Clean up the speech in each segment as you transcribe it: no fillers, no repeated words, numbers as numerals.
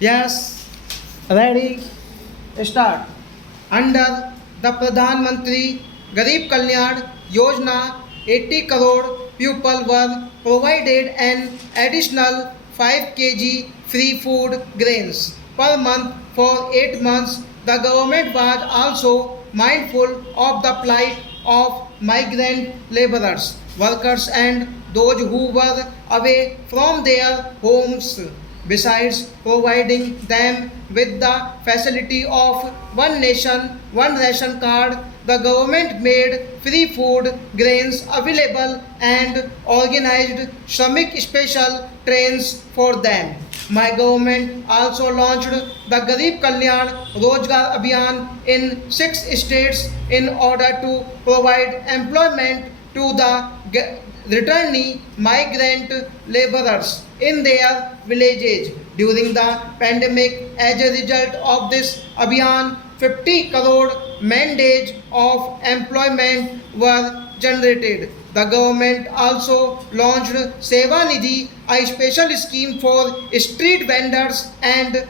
Yes, ready, start. Under the Pradhan Mantri Garib Kalyan Yojana, 80 crore people were provided an additional 5 kg free food grains per month for 8 months. The government was also mindful of the plight of migrant laborers, workers, and those who were away from their homes. Besides providing them with the facility of one nation, one ration card, the government made free food grains available and organized Shramik special trains for them. My government also launched the Garib Kalyan Rozgar Abhiyan in 6 states in order to provide employment to the returnee migrant laborers in their villages. During the pandemic, as a result of this Abhiyan, 50 crore mandates of employment were generated. The government also launched Seva Nidhi, a special scheme for street vendors and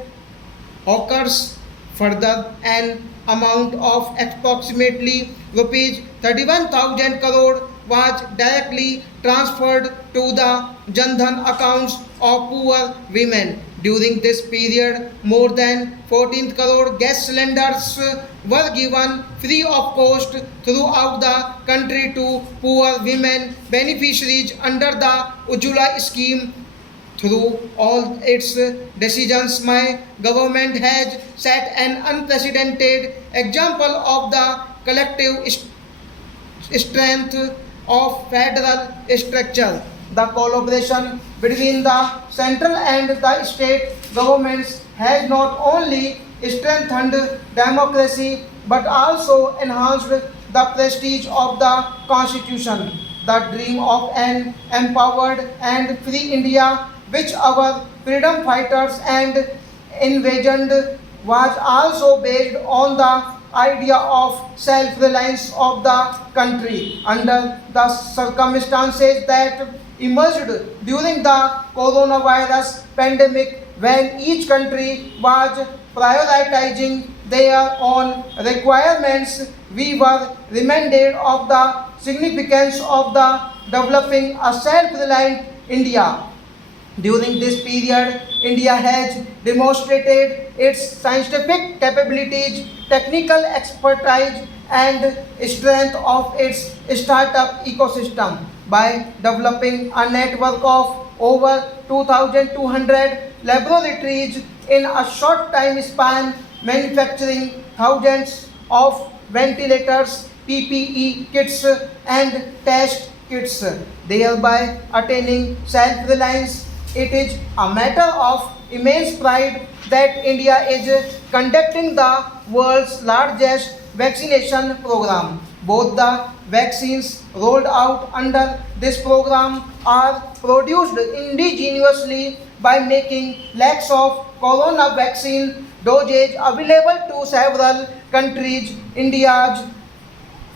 hawkers. Further, an amount of approximately rupees 31,000 crore was directly transferred to the Jandhan accounts of poor women. During this period, more than 14 crore gas cylinders were given free of cost throughout the country to poor women beneficiaries under the Ujjwala scheme. Through all its decisions, my government has set an unprecedented example of the collective strength of federal structure. The collaboration between the central and the state governments has not only strengthened democracy but also enhanced the prestige of the constitution. The dream of an empowered and free India, which our freedom fighters and envisioned, was also based on the idea of self-reliance of the country. Under the circumstances that emerged during the coronavirus pandemic, when each country was prioritizing their own requirements, we were reminded of the significance of the developing a self-reliant India. During this period, India has demonstrated its scientific capabilities, technical expertise, and strength of its startup ecosystem by developing a network of over 2,200 laboratories in a short time span, manufacturing thousands of ventilators, PPE kits, and test kits, thereby attaining self-reliance. It is a matter of immense pride that India is conducting the world's largest vaccination program. Both the vaccines rolled out under this program are produced indigenously by making lakhs of corona vaccine doses available to several countries. India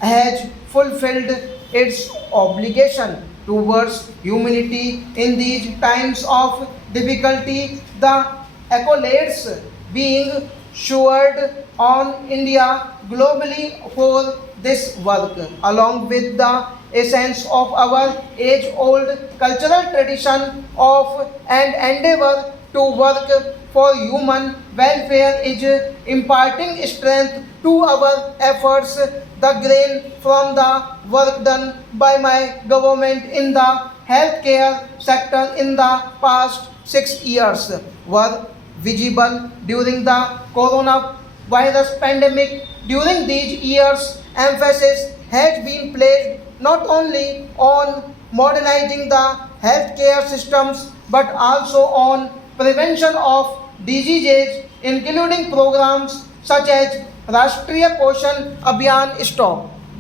has fulfilled its obligation towards humanity in these times of difficulty. The accolades being showered on India globally for this work, along with the essence of our age-old cultural tradition of an endeavor to work for human welfare, is imparting strength to our efforts. The gain from the work done by my government in the healthcare sector in the past 6 years were visible during the coronavirus pandemic. During these years, emphasis has been placed not only on modernizing the healthcare systems but also on prevention of diseases, including programs such as Rashtriya Poshan Abhiyan Stop,